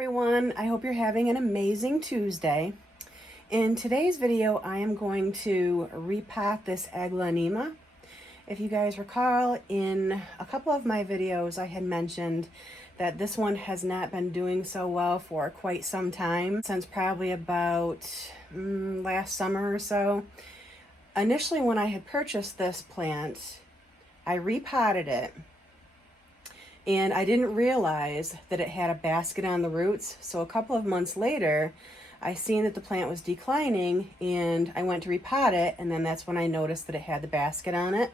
everyone. I hope you're having an amazing Tuesday. In today's video, I am going to repot this aglaonema. If you guys recall, in a couple of my videos, I had mentioned that this one has not been doing so well for quite some time, since probably about last summer or so. Initially, when I had purchased this plant, I repotted it. And I didn't realize that it had a basket on the roots. So a couple of months later, I seen that the plant was declining and I went to repot it, and then that's when I noticed that it had the basket on it.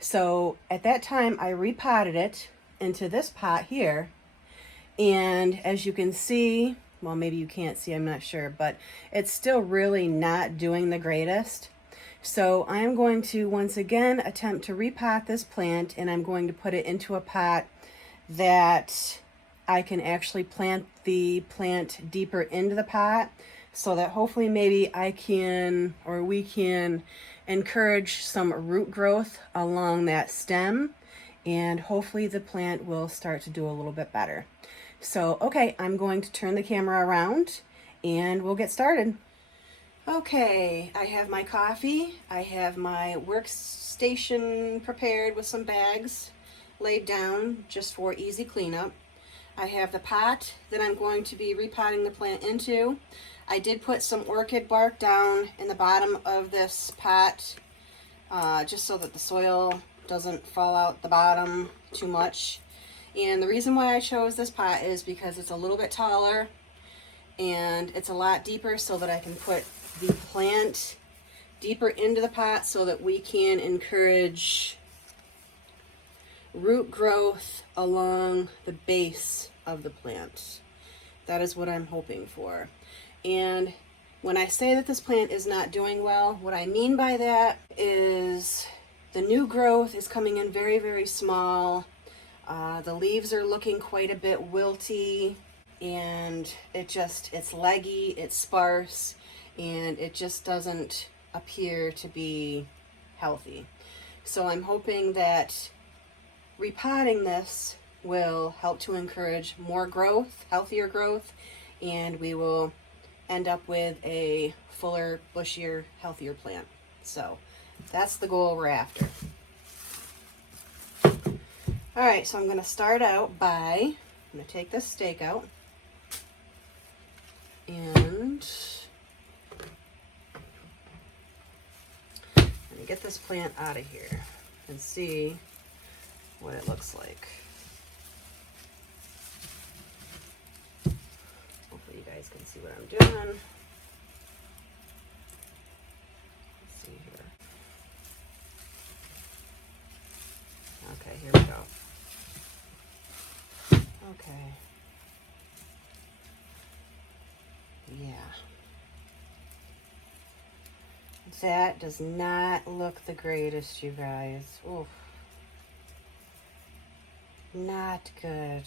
So at that time, I repotted it into this pot here. And as you can see, well, maybe you can't see, I'm not sure, but it's still really not doing the greatest. So I'm going to once again attempt to repot this plant, and I'm going to put it into a pot that I can actually plant the plant deeper into the pot, so that hopefully maybe I can, or we can, encourage some root growth along that stem, and hopefully the plant will start to do a little bit better. So, okay, I'm going to turn the camera around and we'll get started. Okay, I have my coffee, I have my workstation prepared with some bags laid down just for easy cleanup. I have the pot that I'm going to be repotting the plant into. I did put some orchid bark down in the bottom of this pot just so that the soil doesn't fall out the bottom too much. And the reason why I chose this pot is because it's a little bit taller and it's a lot deeper, so that I can put the plant deeper into the pot so that we can encourage root growth along the base of the plant. That is what I'm hoping for. And when I say that this plant is not doing well, what I mean by that is the new growth is coming in very, very small. The leaves are looking quite a bit wilty, and it's leggy, it's sparse, and it just doesn't appear to be healthy. So I'm hoping that repotting this will help to encourage more growth, healthier growth, and we will end up with a fuller, bushier, healthier plant. So that's the goal we're after. All right, so I'm going to start out by, I'm going to take this stake out and let me get this plant out of here and see what it looks like. Hopefully you guys can see what I'm doing. Let's see here. Okay, here we go. Okay. Yeah. That does not look the greatest, you guys. Oof. Not good.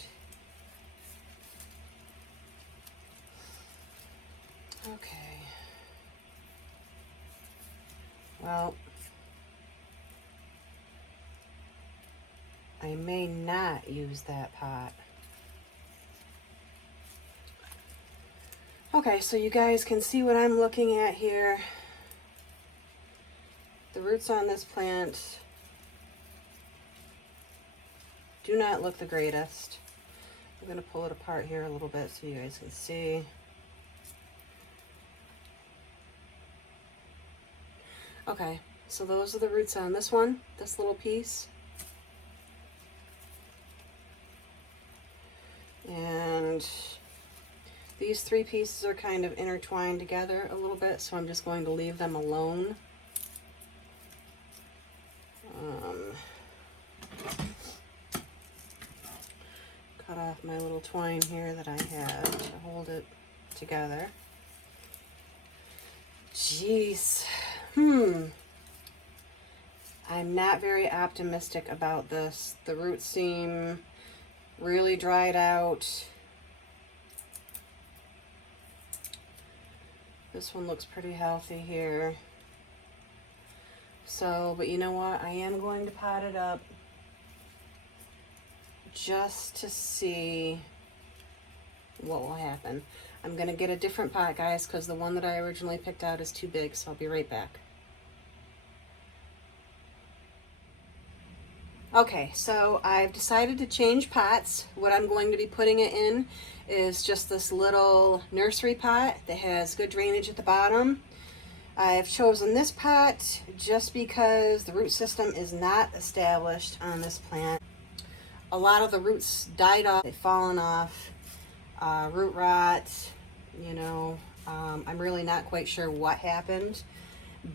Okay. Well, I may not use that pot. Okay, so you guys can see what I'm looking at here. The roots on this plant do not look the greatest. I'm going to pull it apart here a little bit so you guys can see. Okay, so those are the roots on this one, this little piece. And these three pieces are kind of intertwined together a little bit, so I'm just going to leave them alone. Cut off my little twine here that I had to hold it together. Jeez. I'm not very optimistic about this. The roots seem really dried out. This one looks pretty healthy here. So, but you know what? I am going to pot it up just to see what will happen. I'm gonna get a different pot, guys, because the one that I originally picked out is too big, so I'll be right back. Okay, so I've decided to change pots. What I'm going to be putting it in is just this little nursery pot that has good drainage at the bottom. I've chosen this pot just because the root system is not established on this plant. A lot of the roots died off, they've fallen off, root rot, you know, I'm really not quite sure what happened,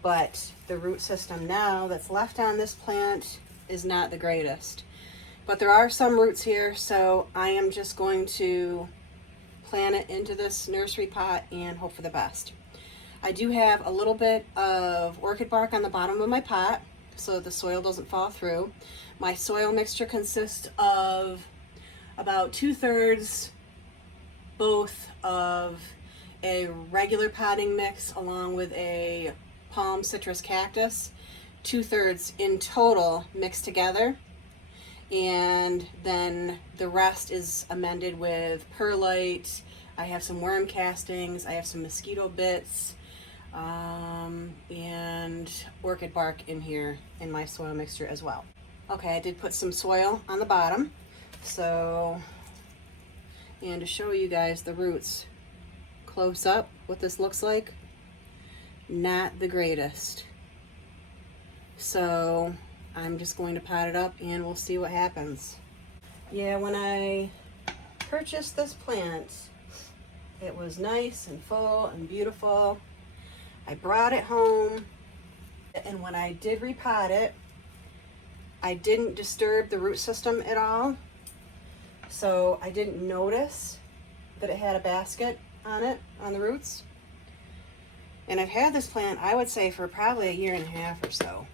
but the root system now that's left on this plant is not the greatest. But there are some roots here, so I am just going to plant it into this nursery pot and hope for the best. I do have a little bit of orchid bark on the bottom of my pot so the soil doesn't fall through. My soil mixture consists of about 2/3 both of a regular potting mix along with a palm citrus cactus, 2/3 in total mixed together, and then the rest is amended with perlite. I have some worm castings, I have some mosquito bits, and orchid bark in here in my soil mixture as well. Okay, I did put some soil on the bottom, so, and to show you guys the roots close up, what this looks like, not the greatest. So I'm just going to pot it up and we'll see what happens. Yeah, when I purchased this plant, it was nice and full and beautiful. I brought it home, and when I did repot it, I didn't disturb the root system at all. So I didn't notice that it had a basket on it, on the roots. And I've had this plant, I would say, for probably 1.5 years or so.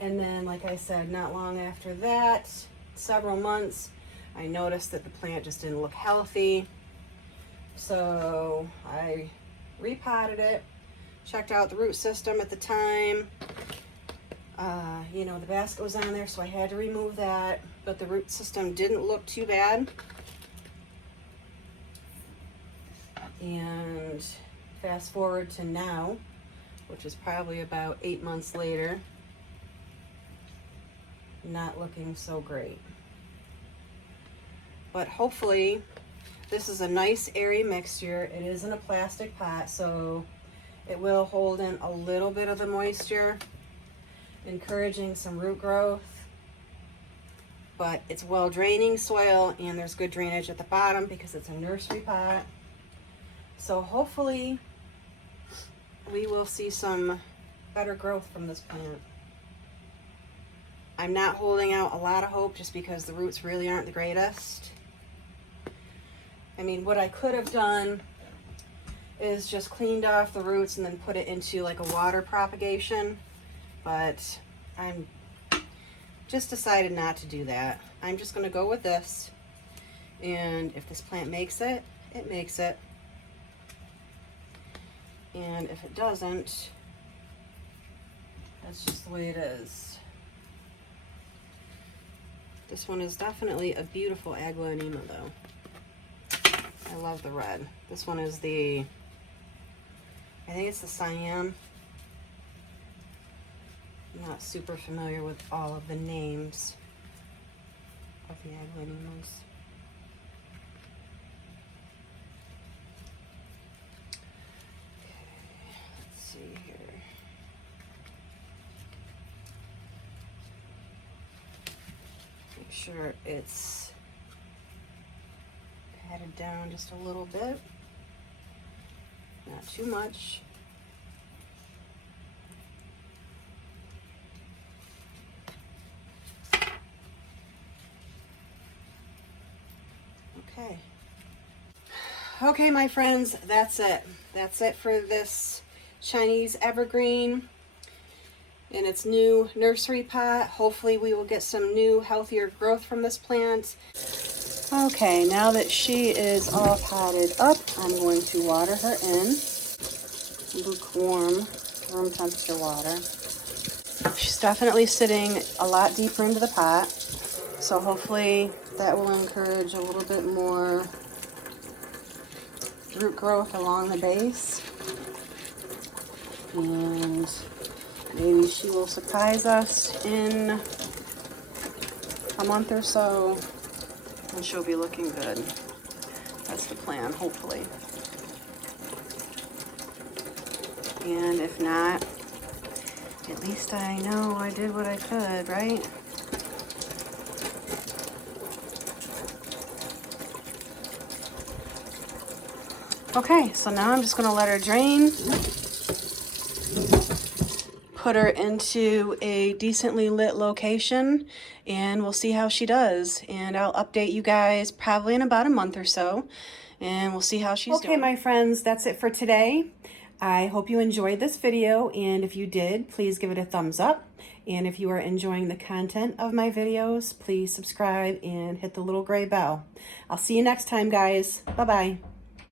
And then, like I said, not long after that, several months, I noticed that the plant just didn't look healthy. So I repotted it, checked out the root system at the time. You know, the basket was on there, so I had to remove that, but the root system didn't look too bad. And fast forward to now, which is probably about 8 months later, not looking so great. But hopefully this is a nice airy mixture. It is in a plastic pot, so it will hold in a little bit of the moisture, encouraging some root growth. But it's well draining soil and there's good drainage at the bottom because it's a nursery pot. So hopefully we will see some better growth from this plant. I'm not holding out a lot of hope just because the roots really aren't the greatest. I mean, what I could have done is just cleaned off the roots and then put it into like a water propagation, but I'm just decided not to do that. I'm just gonna go with this, and if this plant makes it, it makes it. And if it doesn't, that's just the way it is. This one is definitely a beautiful aglaonema though. I love the red. This one is the, I think it's the cyan. I'm not super familiar with all of the names of the aglaonemas. Okay, let's see here. Make sure it's patted down just a little bit, not too much. Okay, my friends, that's it. That's it for this Chinese evergreen in its new nursery pot. Hopefully we will get some new, healthier growth from this plant. Okay, now that she is all potted up, I'm going to water her in. Lukewarm, room temperature water. She's definitely sitting a lot deeper into the pot, so hopefully that will encourage a little bit more root growth along the base. And maybe she will surprise us in a month or so, and she'll be looking good. That's the plan, hopefully. And if not, at least I know I did what I could, right? Okay, so now I'm just gonna let her drain, put her into a decently lit location, and we'll see how she does. And I'll update you guys probably in about a month or so, and we'll see how she's doing. Okay, my friends, that's it for today. I hope you enjoyed this video, and if you did, please give it a thumbs up. And if you are enjoying the content of my videos, please subscribe and hit the little gray bell. I'll see you next time, guys. Bye-bye.